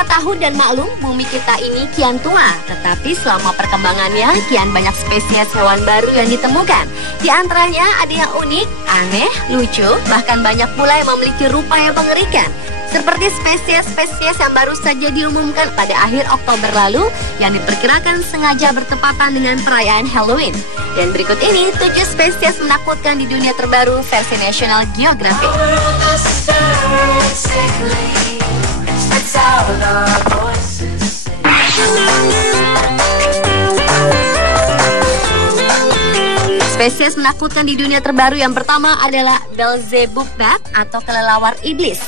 kita tahu dan maklum, bumi kita ini kian tua, tetapi selama perkembangannya kian banyak spesies hewan baru yang ditemukan. Di antaranya ada yang unik, aneh, lucu, bahkan banyak pula yang memiliki rupa yang mengerikan. Seperti spesies-spesies yang baru saja diumumkan pada akhir Oktober lalu yang diperkirakan sengaja bertepatan dengan perayaan Halloween. Dan berikut ini 7 spesies menakutkan di dunia terbaru versi National Geographic. Spesies menakutkan di dunia terbaru yang pertama adalah Beelzebub bat atau kelelawar iblis.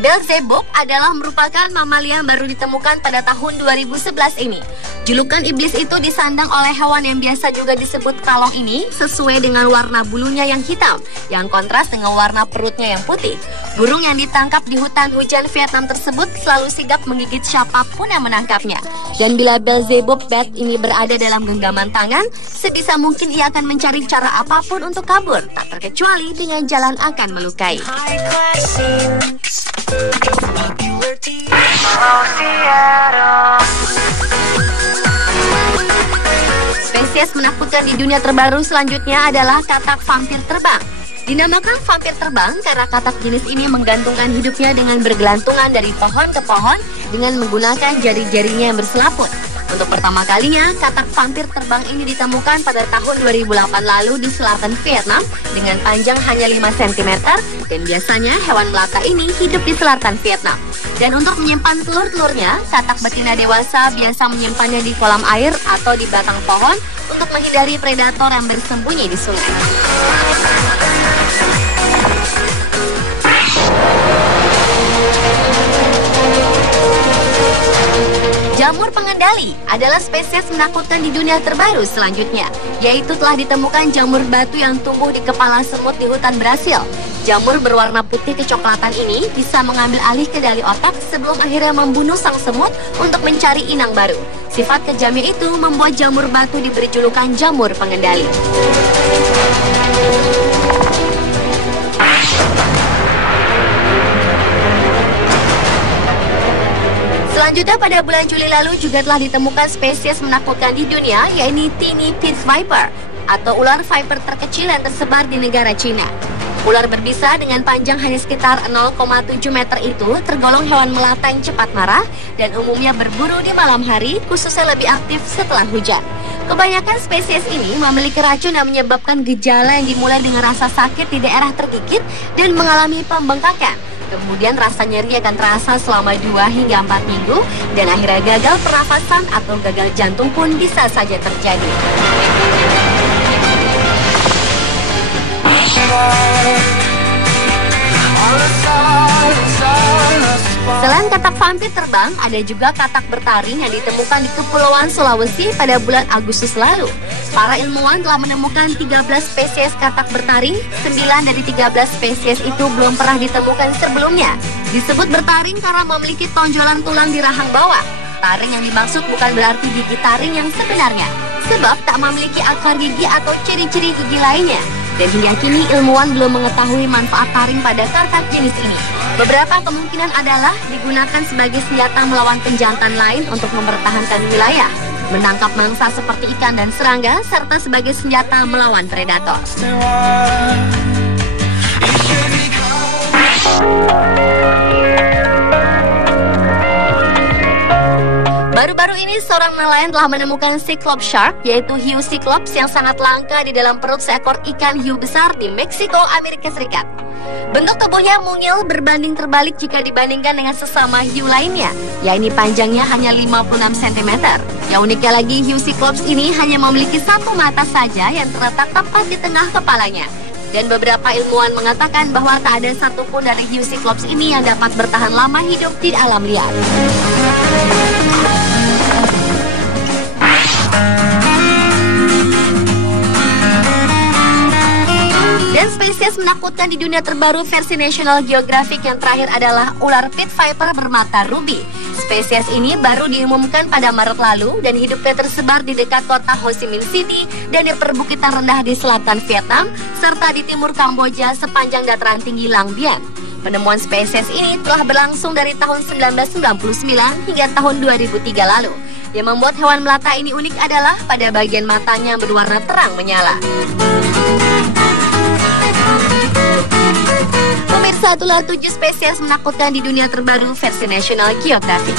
Beelzebub adalah merupakan mamalia yang baru ditemukan pada tahun 2011 ini. Julukan iblis itu disandang oleh hewan yang biasa juga disebut kalong ini sesuai dengan warna bulunya yang hitam, yang kontras dengan warna perutnya yang putih. Burung yang ditangkap di hutan hujan Vietnam tersebut selalu sigap menggigit siapapun yang menangkapnya. Dan bila Beelzebub bat ini berada dalam genggaman tangan, sebisa mungkin ia akan mencari cara apapun untuk kabur, tak terkecuali dengan jalan akan melukai. Spesies menakutkan di dunia terbaru selanjutnya adalah katak vampir terbang. Dinamakan vampir terbang karena katak jenis ini menggantungkan hidupnya dengan bergelantungan dari pohon ke pohon dengan menggunakan jari-jarinya yang berselaput. Untuk pertama kalinya, katak vampir terbang ini ditemukan pada tahun 2008 lalu di selatan Vietnam dengan panjang hanya 5 cm dan biasanya hewan melata ini hidup di selatan Vietnam. Dan untuk menyimpan telur-telurnya, katak betina dewasa biasa menyimpannya di kolam air atau di batang pohon untuk menghindari predator yang bersembunyi di sungai. Jamur pengendali adalah spesies menakutkan di dunia terbaru selanjutnya, yaitu telah ditemukan jamur batu yang tumbuh di kepala semut di hutan Brasil. Jamur berwarna putih kecoklatan ini bisa mengambil alih kendali otak sebelum akhirnya membunuh sang semut untuk mencari inang baru. Sifat kejamnya itu membuat jamur batu diberi julukan jamur pengendali. Selanjutnya pada bulan Juli lalu juga telah ditemukan spesies menakutkan di dunia, yaitu Tiny Pit Viper atau ular viper terkecil yang tersebar di negara Cina. Ular berbisa dengan panjang hanya sekitar 0,7 meter itu tergolong hewan melata yang cepat marah dan umumnya berburu di malam hari, khususnya lebih aktif setelah hujan. Kebanyakan spesies ini memiliki racun yang menyebabkan gejala yang dimulai dengan rasa sakit di daerah tergigit dan mengalami pembengkakan. Kemudian rasa nyeri akan terasa selama 2 hingga 4 minggu dan akhirnya gagal pernafasan atau gagal jantung pun bisa saja terjadi. Selain katak vampir terbang, ada juga katak bertaring yang ditemukan di Kepulauan Sulawesi pada bulan Agustus lalu. Para ilmuwan telah menemukan 13 spesies katak bertaring, 9 dari 13 spesies itu belum pernah ditemukan sebelumnya. Disebut bertaring karena memiliki tonjolan tulang di rahang bawah. Taring yang dimaksud bukan berarti gigi taring yang sebenarnya, sebab tak memiliki akar gigi atau ciri-ciri gigi lainnya. Dan hingga kini ilmuwan belum mengetahui manfaat taring pada katak jenis ini. Beberapa kemungkinan adalah digunakan sebagai senjata melawan penjantan lain untuk mempertahankan wilayah, menangkap mangsa seperti ikan dan serangga, serta sebagai senjata melawan predator. Baru-baru ini seorang nelayan telah menemukan Cyclops shark, yaitu hiu Cyclops yang sangat langka di dalam perut seekor ikan hiu besar di Meksiko, Amerika Serikat. Bentuk tubuhnya mungil berbanding terbalik jika dibandingkan dengan sesama hiu lainnya, yakni panjangnya hanya 56 cm. Yang uniknya lagi, hiu Cyclops ini hanya memiliki satu mata saja yang terletak tepat di tengah kepalanya. Dan beberapa ilmuwan mengatakan bahwa tak ada satupun dari hiu Cyclops ini yang dapat bertahan lama hidup di alam liar. Dan spesies menakutkan di dunia terbaru versi National Geographic yang terakhir adalah ular pit viper bermata ruby. Spesies ini baru diumumkan pada Maret lalu dan hidupnya tersebar di dekat kota Ho Chi Minh City dan di perbukitan rendah di selatan Vietnam serta di timur Kamboja sepanjang dataran tinggi Lang Biang. Penemuan spesies ini telah berlangsung dari tahun 1999 hingga tahun 2003 lalu. Yang membuat hewan melata ini unik adalah pada bagian matanya yang berwarna terang menyala. Pemirsa, itulah 7 spesies menakutkan di dunia terbaru versi National Geographic.